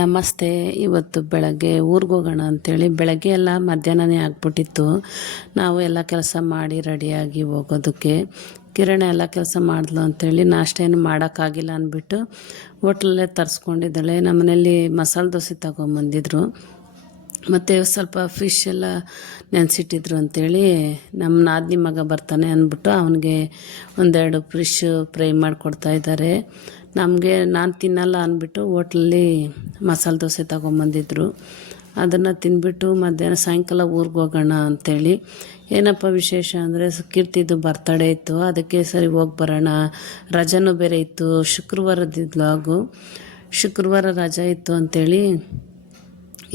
ನಮಸ್ತೆ. ಇವತ್ತು ಬೆಳಗ್ಗೆ ಊರಿಗೆ ಹೋಗೋಣ ಅಂಥೇಳಿ ಬೆಳಗ್ಗೆ ಎಲ್ಲ ಮಧ್ಯಾಹ್ನನೇ ಆಗ್ಬಿಟ್ಟಿತ್ತು. ನಾವು ಎಲ್ಲ ಕೆಲಸ ಮಾಡಿ ರೆಡಿಯಾಗಿ ಹೋಗೋದಕ್ಕೆ ಕಿರಣ ಎಲ್ಲ ಕೆಲಸ ಮಾಡಿದ್ಲು ಅಂಥೇಳಿ ನಾಷ್ಟ ಏನು ಮಾಡೋಕ್ಕಾಗಿಲ್ಲ ಅಂದ್ಬಿಟ್ಟು ಹೋಟ್ಲಲ್ಲೇ ತರಿಸ್ಕೊಂಡಿದ್ದಾಳೆ. ನಮ್ಮ ಮನೇಲಿ ಮಸಾಲೆ ದೋಸೆ ತೊಗೊಂಬಂದಿದ್ರು ಮತ್ತು ಸ್ವಲ್ಪ ಫಿಶ್ ಎಲ್ಲ ನೆನೆಸಿಟ್ಟಿದ್ರು ಅಂಥೇಳಿ ನಮ್ಮ ನಾದಿನಿ ಮಗ ಬರ್ತಾನೆ ಅಂದ್ಬಿಟ್ಟು ಅವನಿಗೆ ಒಂದೆರಡು ಫಿಶ್ ಫ್ರೈ ಮಾಡಿಕೊಡ್ತಾಯಿದ್ದಾರೆ. ನಾನು ತಿನ್ನಲ್ಲ ಅಂದ್ಬಿಟ್ಟು ಹೋಟ್ಲಲ್ಲಿ ಮಸಾಲೆ ದೋಸೆ ತೊಗೊಂಬಂದಿದ್ರು. ಅದನ್ನು ತಿಂದ್ಬಿಟ್ಟು ಮಧ್ಯಾಹ್ನ ಸಾಯಂಕಾಲ ಊರಿಗೆ ಹೋಗೋಣ ಅಂಥೇಳಿ. ಏನಪ್ಪ ವಿಶೇಷ ಅಂದರೆ ಕೀರ್ತಿದು ಬರ್ತಡೇ ಇತ್ತು, ಅದಕ್ಕೆ ಸರಿ ಹೋಗಿ ಬರೋಣ, ರಜನೂ ಬೇರೆ ಇತ್ತು, ಶುಕ್ರವಾರ ರಜೆ ಇತ್ತು ಅಂಥೇಳಿ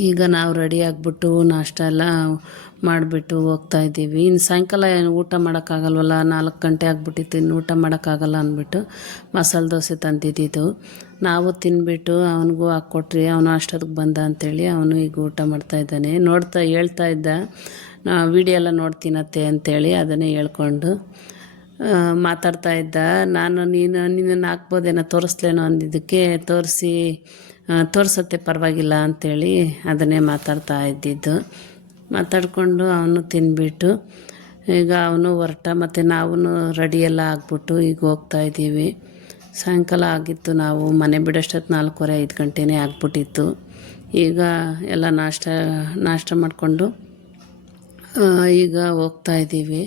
ಈಗ ನಾವು ರೆಡಿ ಆಗಿಬಿಟ್ಟು ನಾಷ್ಟ ಎಲ್ಲ ಮಾಡಿಬಿಟ್ಟು ಹೋಗ್ತಾಯಿದ್ದೀವಿ. ಇನ್ನು ಸಾಯಂಕಾಲ ಊಟ ಮಾಡೋಕ್ಕಾಗಲ್ವಲ್ಲ, 4 ಗಂಟೆ ಆಗ್ಬಿಟ್ಟಿತ್ತು, ಇನ್ನು ಊಟ ಮಾಡೋಕ್ಕಾಗಲ್ಲ ಅಂದ್ಬಿಟ್ಟು ಮಸಾಲೆ ದೋಸೆ ತಂದಿದ್ದು ನಾವು ತಿಂದ್ಬಿಟ್ಟು ಅವನಿಗೂ ಹಾಕ್ಕೊಟ್ರಿ. ಅವನು ಅಷ್ಟೊತ್ತಿಗೆ ಬಂದ ಅಂಥೇಳಿ ಅವನು ಈಗ ಊಟ ಮಾಡ್ತಾಯಿದ್ದಾನೆ. ಹೇಳ್ತಾ ಇದ್ದ ವಿಡಿಯೋ ಎಲ್ಲ ನೋಡ್ತೀನತ್ತೆ ಅಂಥೇಳಿ ಅದನ್ನೇ ಹೇಳ್ಕೊಂಡು ಮಾತಾಡ್ತಾ ಇದ್ದ. ನಾನು ನಿನ್ನನ್ನು ಹಾಕ್ಬೋದೇನೋ ತೋರಿಸ್ಲೇನೋ ಅಂದಿದ್ದಕ್ಕೆ ತೋರಿಸತ್ತೆ ಪರವಾಗಿಲ್ಲ ಅಂಥೇಳಿ ಅದನ್ನೇ ಮಾತಾಡ್ತಾ ಇದ್ದಿದ್ದು. ಮಾತಾಡಿಕೊಂಡು ಅವನು ತಿಂದ್ಬಿಟ್ಟು ಈಗ ಅವನು ಹೊರಟ, ಮತ್ತು ನಾವು ರೆಡಿಯೆಲ್ಲ ಆಗಿಬಿಟ್ಟು ಈಗ ಹೋಗ್ತಾಯಿದ್ದೀವಿ. ಸಾಯಂಕಾಲ ಆಗಿತ್ತು, ನಾವು ಮನೆ ಬಿಡೋಷ್ಟೊತ್ತು 4:45 ಗಂಟೆನೇ ಆಗ್ಬಿಟ್ಟಿತ್ತು. ಈಗ ಎಲ್ಲ ನಾಷ್ಟ ಮಾಡಿಕೊಂಡು ಈಗ ಹೋಗ್ತಾಯಿದ್ದೀವಿ.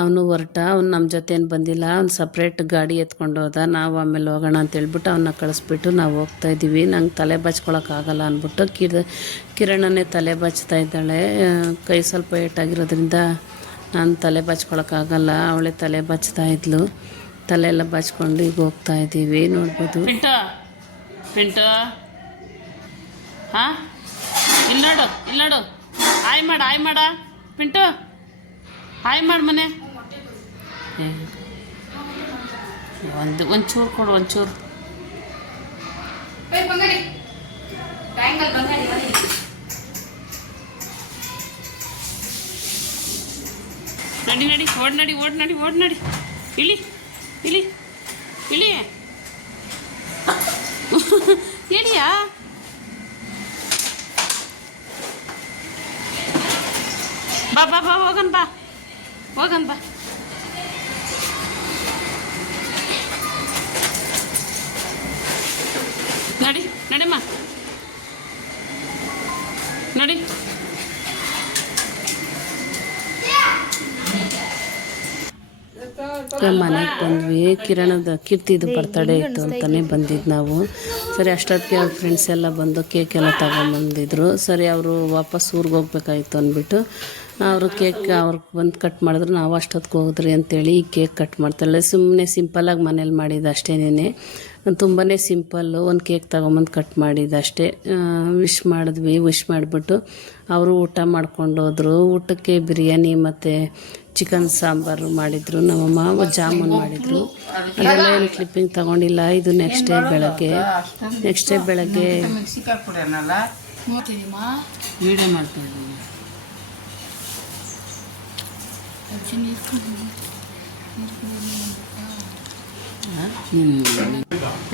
ಅವನು ಹೊರಟ, ಅವ್ನು ನಮ್ಮ ಜೊತೆ ಏನು ಬಂದಿಲ್ಲ, ಅವ್ನು ಸಪ್ರೇಟ್ ಗಾಡಿ ಎತ್ಕೊಂಡು ಹೋದ. ನಾವು ಆಮೇಲೆ ಹೋಗೋಣ ಅಂತೇಳ್ಬಿಟ್ಟು ಅವನ್ನ ಕಳಿಸ್ಬಿಟ್ಟು ನಾವು ಹೋಗ್ತಾಯಿದ್ದೀವಿ. ನಂಗೆ ತಲೆ ಬಾಚ್ಕೊಳಕ್ಕಾಗಲ್ಲ ಅಂದ್ಬಿಟ್ಟು ಕಿರಣನೇ ತಲೆ ಬಾಚ್ತಾ ಇದ್ದಾಳೆ. ಕೈ ಸ್ವಲ್ಪ ಏಟಾಗಿರೋದ್ರಿಂದ ನಾನು ತಲೆ ಬಾಚ್ಕೊಳಕ್ಕಾಗಲ್ಲ, ಅವಳೇ ತಲೆ ಬಾಚ್ತಾ ಇದ್ಲು. ತಲೆ ಎಲ್ಲ ಬಾಚ್ಕೊಂಡು ಈಗ ಹೋಗ್ತಾಯಿದ್ದೀವಿ. ನೋಡ್ಬೋದು ಪಿಂಟು ಹಾಂ ಇಲ್ಲಿ ನೋಡು ಆಯ್ ಮಾಡ ಪಿಂಟು ಹಾಯ್ ಮಾಡಿ ಮನೆ ಒಂಚೂರು ಕೊಡು, ಒಂಚೂರು ನಡಿ ಓಡ್ ನಡಿ ಇಳಿ ಹೇಳಿಯಾ ಬಾ ಹೋಗನ್ ಬಾ ನಡಿಮ್ಮ ನಡಿ. ಮನೆಗೆ ಬಂದ್ವಿ. ಕೀರ್ತಿದು ಬರ್ತಡೇ ಇತ್ತು ಅಂತಲೇ ಬಂದಿದ್ದು ನಾವು. ಸರಿ ಅಷ್ಟೊತ್ತಿಗೆ ಅವ್ರ ಫ್ರೆಂಡ್ಸ್ ಎಲ್ಲ ಬಂದು ಕೇಕ್ ಎಲ್ಲ ತಗೊಂಬಂದಿದ್ರು. ಸರಿ ಅವರು ವಾಪಸ್ ಊರಿಗೆ ಹೋಗ್ಬೇಕಾಗಿತ್ತು ಅಂದ್ಬಿಟ್ಟು ಅವರು ಕೇಕ್ ಅವ್ರಿಗೆ ಬಂದು ಕಟ್ ಮಾಡಿದ್ರು. ನಾವು ಅಷ್ಟೊತ್ತಿಗೆ ಹೋಗಿದ್ರಿ ಅಂತೇಳಿ ಈ ಕೇಕ್ ಕಟ್ ಮಾಡ್ತಾಳೆ. ಸುಮ್ಮನೆ ಸಿಂಪಲ್ಲಾಗಿ ಮನೇಲಿ ಮಾಡಿದ್ದು ಅಷ್ಟೇನೇ, ತುಂಬಾ ಸಿಂಪಲ್ಲು. ಒಂದು ಕೇಕ್ ತೊಗೊಂಬಂದು ಕಟ್ ಮಾಡಿದ್ದು ಅಷ್ಟೇ. ವಿಶ್ ಮಾಡಿಬಿಟ್ಟು ಅವರು ಊಟ ಮಾಡ್ಕೊಂಡು ಹೋದರು. ಊಟಕ್ಕೆ ಬಿರಿಯಾನಿ ಮತ್ತು ಚಿಕನ್ ಸಾಂಬಾರು ಮಾಡಿದರು. ನಮ್ಮಮ್ಮ ಜಾಮೂನ್ ಮಾಡಿದರು. ಅದೆಲ್ಲ ಏನು ಕ್ಲಿಪ್ಪಿಂಗ್ ತೊಗೊಂಡಿಲ್ಲ. ಇದು ನೆಕ್ಸ್ಟ್ ಡೇ ಬೆಳಗ್ಗೆ ವೀಡಿಯೋ ಮಾಡ್ತಾಯಿದ್ದೀನಿ.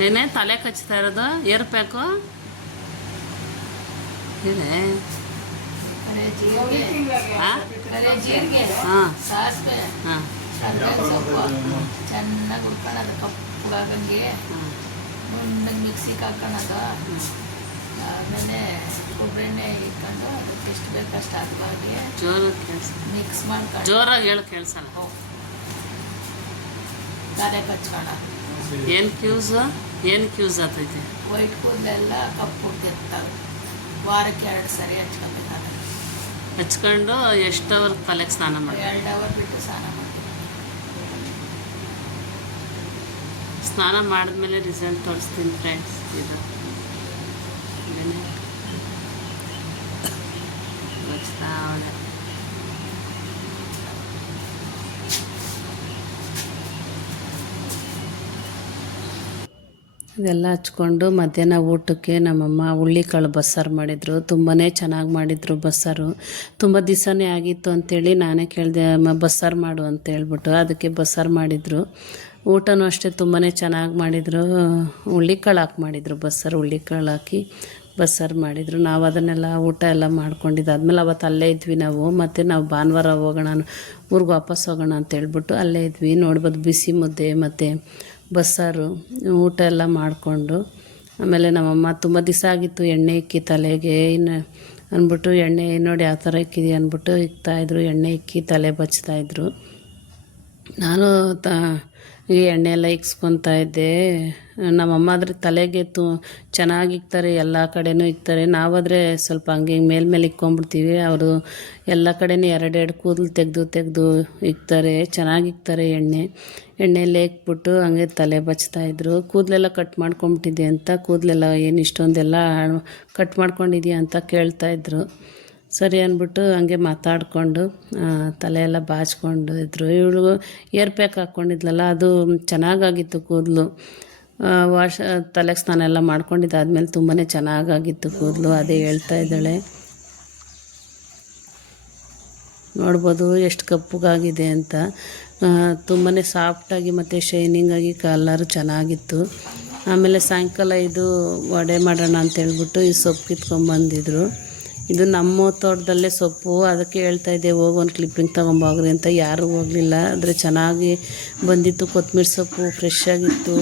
ಏನೇ ತಲೆ ಕಚ್ತಾ ಇರೋದು? ಏರ್ ಪ್ಯಾಕು ಇದೆ. ಚೆನ್ನಾಗಿ ಹುಡ್ಕೊಳ್ಳೋದು, ಕಪ್ಪುಗಾಗಂಗೆ ಗುಂಡಂಗೆ ಮಿಕ್ಸಿಗೆ ಹಾಕೋಣದು. ಆಮೇಲೆ ಕೊಬ್ಬರಿ ಎಣ್ಣೆ ಇಟ್ಕೊಂಡು ಅದಕ್ಕೆ ಎಷ್ಟು ಬೇಕಷ್ಟು ಹಾಕಿ ಮಿಕ್ಸ್ ಮಾಡ್ಕೊಂಡು ಜೋರಾಗಿ ಹೇಳಿ ಕೇಳಿಸಲ್ಲ. ತಲೆ ಕಚ್ಕೋಣ. ಏನು ಕ್ಯೂಸ್ ಆಗ್ತೈತಿ? ವೈಟ್ ಕೂದಲೆಲ್ಲ ಕಪ್ಪು ಹುಡ್ತಿರ್ತಾವೆ. ವಾರಕ್ಕೆ 2 ಸರಿ ಹಚ್ಕೊಬೇಕಾದ್ರೆ. ಹಚ್ಕೊಂಡು ಎಷ್ಟು ಅವರ್ ತಲೆಗೆ ಸ್ನಾನ ಮಾಡಿ? 2 ಅವರ್ ಬಿಟ್ಟು ಸ್ನಾನ ಮಾಡಿ. ಸ್ನಾನ ಮಾಡಿದ್ಮೇಲೆ ರಿಸಲ್ಟ್ ತೋರಿಸ್ತೀನಿ ಫ್ರೆಂಡ್ಸ್. ಇದು ಇದೆಲ್ಲ ಹಚ್ಕೊಂಡು ಮಧ್ಯಾಹ್ನ ಊಟಕ್ಕೆ ನಮ್ಮಮ್ಮ ಹುಳ್ಳಿಕಾಳು ಬಸ್ಸಾರು ಮಾಡಿದರು. ತುಂಬಾ ಚೆನ್ನಾಗಿ ಮಾಡಿದರು ಬಸ್ಸಾರು. ತುಂಬ ದಿವಸನೇ ಆಗಿತ್ತು ಅಂಥೇಳಿ ನಾನೇ ಕೇಳಿದೆ, ಬಸ್ಸಾರು ಮಾಡು ಅಂತ ಹೇಳ್ಬಿಟ್ಟು ಅದಕ್ಕೆ ಬಸ್ಸಾರು ಮಾಡಿದರು. ಊಟನೂ ಅಷ್ಟೇ ತುಂಬಾ ಚೆನ್ನಾಗಿ ಮಾಡಿದರು. ಹುಳ್ಳಿಕಾಳು ಹಾಕಿ ಮಾಡಿದರು, ಬಸ್ಸಾರು ಹುಳ್ಳಿಕಾಳು ಹಾಕಿ ಬಸ್ಸಾರು ಮಾಡಿದರು. ನಾವು ಅದನ್ನೆಲ್ಲ ಊಟ ಎಲ್ಲ ಮಾಡ್ಕೊಂಡಿದ್ದು ಆದಮೇಲೆ ಅವತ್ತು ಅಲ್ಲೇ ಇದ್ವಿ ನಾವು. ಮತ್ತು ನಾವು ಭಾನುವಾರ ಹೋಗೋಣ, ಊರಿಗೆ ವಾಪಸ್ ಹೋಗೋಣ ಅಂತ ಹೇಳ್ಬಿಟ್ಟು ಅಲ್ಲೇ ಇದ್ವಿ. ನೋಡ್ಬೋದು ಬಿಸಿ ಮುದ್ದೆ ಮತ್ತು ಬಸ್ಸಾರು ಊಟ ಎಲ್ಲ ಮಾಡಿಕೊಂಡು, ಆಮೇಲೆ ನಮ್ಮಮ್ಮ ತುಂಬ ದಿವಸ ಆಗಿತ್ತು ಎಣ್ಣೆ ಇಕ್ಕಿ ತಲೆಗೆ ಅಂದ್ಬಿಟ್ಟು ಎಣ್ಣೆ ನೋಡಿ ಯಾವ ಥರ ಇಕ್ಕಿದೆ ಅಂದ್ಬಿಟ್ಟು ಇಕ್ತಾಯಿದ್ರು. ಎಣ್ಣೆ ಇಕ್ಕಿ ತಲೆ ಬಚ್ತಾಯಿದ್ರು. ನಾನು ಈ ಎಣ್ಣೆ ಎಲ್ಲ ಇಕ್ಸ್ಕೊತಾ ಇದ್ದೆ. ನಮ್ಮಮ್ಮ ಆದರೆ ತಲೆಗೆ ಚೆನ್ನಾಗಿ ಇಕ್ತಾರೆ, ಎಲ್ಲ ಕಡೆನೂ ಇಕ್ತಾರೆ. ನಾವಾದರೆ ಸ್ವಲ್ಪ ಹಂಗೆ ಮೇಲ್ಮೇಲೆ ಇಕ್ಕೊಂಬಿಡ್ತೀವಿ. ಅವರು ಎಲ್ಲ ಕಡೆನೂ ಎರಡೆರಡು ಕೂದಲು ತೆಗೆದು ಇಕ್ತಾರೆ, ಚೆನ್ನಾಗಿ ಇಕ್ತಾರೆ ಎಣ್ಣೆಯಲ್ಲೇ ಇಕ್ಬಿಟ್ಟು ಹಂಗೆ ತಲೆ ಬಚ್ತಾಯಿದ್ರು. ಕೂದಲೆಲ್ಲ ಕಟ್ ಮಾಡ್ಕೊಂಬಿಟ್ಟಿದ್ದೆ ಅಂತ, ಕೂದಲೆಲ್ಲ ಏನು ಇಷ್ಟೊಂದೆಲ್ಲ ಕಟ್ ಮಾಡ್ಕೊಂಡಿದ್ಯಾ ಅಂತ ಕೇಳ್ತಾಯಿದ್ರು. ಸರಿ ಅಂದ್ಬಿಟ್ಟು ಹಂಗೆ ಮಾತಾಡಿಕೊಂಡು ತಲೆ ಎಲ್ಲ ಬಾಚ್ಕೊಂಡು ಇದ್ರು. ಇವಳು ಏರ್ ಪ್ಯಾಕ್ ಹಾಕ್ಕೊಂಡಿದ್ಲಲ್ಲ, ಅದು ಚೆನ್ನಾಗಾಗಿತ್ತು ಕೂದಲು. ತಲೆಗೆ ಸ್ನಾನ ಎಲ್ಲ ಮಾಡ್ಕೊಂಡಿದ್ದಾದ್ಮೇಲೆ ತುಂಬಾ ಚೆನ್ನಾಗಾಗಿತ್ತು ಕೂದಲು. ಅದೇ ಹೇಳ್ತಾ ಇದ್ದಾಳೆ. ನೋಡ್ಬೋದು ಎಷ್ಟು ಕಪ್ಪಗಾಗಿದೆ ಅಂತ. ತುಂಬಾ ಸಾಫ್ಟಾಗಿ ಮತ್ತು ಶೈನಿಂಗಾಗಿ ಕಲರ್ ಚೆನ್ನಾಗಿತ್ತು. ಆಮೇಲೆ ಸಾಯಂಕಾಲ ಇದು ವಡೆ ಮಾಡೋಣ ಅಂತೇಳ್ಬಿಟ್ಟು ಈ ಸೊಪ್ಪು ಕಿತ್ಕೊಂಡ್ಬಂದಿದ್ರು. ಇದು ನಮ್ಮ ತೋಟದಲ್ಲೇ ಸೊಪ್ಪು, ಅದಕ್ಕೆ ಹೇಳ್ತಾಯಿದ್ದೆ ಹೋಗಿ ಒಂದು ಕ್ಲಿಪ್ಪಿಂಗ್ ತೊಗೊಂಬೋಗ್ರಿ ಅಂತ. ಯಾರೂ ಹೋಗಲಿಲ್ಲ. ಆದರೆ ಚೆನ್ನಾಗಿ ಬಂದಿತ್ತು. ಕೊತ್ತಂಬರಿ ಸೊಪ್ಪು ಫ್ರೆಶ್ ಆಗಿತ್ತು,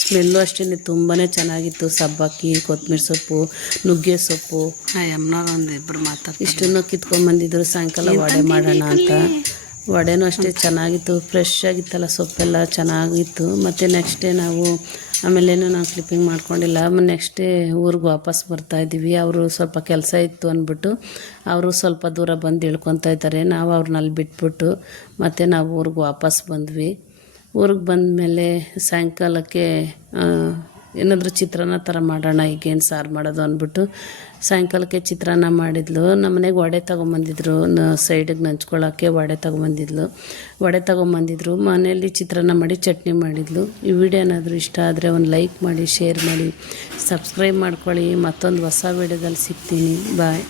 ಸ್ಮೆಲ್ಲು ಅಷ್ಟೇ ತುಂಬಾ ಚೆನ್ನಾಗಿತ್ತು. ಸಬ್ಬಕ್ಕಿ, ಕೊತ್ತಂಬರಿ ಸೊಪ್ಪು, ನುಗ್ಗೆ ಸೊಪ್ಪು, ಒಂದಿಬ್ಬರು ಇಷ್ಟನ್ನು ಕಿತ್ಕೊಂಡ್ಬಂದಿದ್ರು. ಸಾಯಂಕಾಲ ವಡೆ ಮಾಡೋಣ ಅಂತ. ವಡೆನೂ ಅಷ್ಟೇ ಚೆನ್ನಾಗಿತ್ತು, ಫ್ರೆಶ್ ಆಗಿತ್ತಲ್ಲ ಸೊಪ್ಪೆಲ್ಲ ಚೆನ್ನಾಗಿತ್ತು. ಮತ್ತು ನೆಕ್ಸ್ಟ್ ಡೇ ನಾವು ಆಮೇಲೇನು ನಾವು ಕ್ಲಿಪ್ಪಿಂಗ್ ಮಾಡ್ಕೊಂಡಿಲ್ಲ. ನೆಕ್ಸ್ಟ್ ಡೇ ಊರಿಗೆ ವಾಪಸ್ ಬರ್ತಾಯಿದ್ದೀವಿ. ಅವರು ಸ್ವಲ್ಪ ಕೆಲಸ ಇತ್ತು ಅಂದ್ಬಿಟ್ಟು ಅವರು ಸ್ವಲ್ಪ ದೂರ ಬಂದು ಇಳ್ಕೊತಾ ಇದ್ದಾರೆ. ನಾವು ಅವ್ರನ್ನ ಅಲ್ಲಿ ಬಿಟ್ಬಿಟ್ಟು ಮತ್ತು ನಾವು ಊರಿಗೆ ವಾಪಸ್ ಬಂದ್ವಿ. ಊರಿಗೆ ಬಂದಮೇಲೆ ಸಾಯಂಕಾಲಕ್ಕೆ ಏನಾದರೂ ಚಿತ್ರಾನ್ನ ಥರ ಮಾಡೋಣ, ಈಗೇನು ಸಾರು ಮಾಡೋದು ಅಂದ್ಬಿಟ್ಟು ಸಾಯಂಕಾಲಕ್ಕೆ ಚಿತ್ರಾನ್ನ ಮಾಡಿದ್ಲು. ನಮ್ಮ ಮನೆಗೆ ವಡೆ ತೊಗೊಂಬಂದಿದ್ರು, ಸೈಡಿಗೆ ನಂಚ್ಕೊಳ್ಳೋಕ್ಕೆ ವಡೆ ತೊಗೊಂಬಂದಿದ್ರು. ಮನೆಯಲ್ಲಿ ಚಿತ್ರಾನ್ನ ಮಾಡಿ ಚಟ್ನಿ ಮಾಡಿದ್ಲು. ಈ ವಿಡಿಯೋ ಏನಾದರೂ ಇಷ್ಟ ಆದರೆ ಒಂದು ಲೈಕ್ ಮಾಡಿ, ಶೇರ್ ಮಾಡಿ, ಸಬ್ಸ್ಕ್ರೈಬ್ ಮಾಡ್ಕೊಳ್ಳಿ. ಮತ್ತೊಂದು ಹೊಸ ವಿಡಿಯೋದಲ್ಲಿ ಸಿಗ್ತೀನಿ. ಬಾಯ್.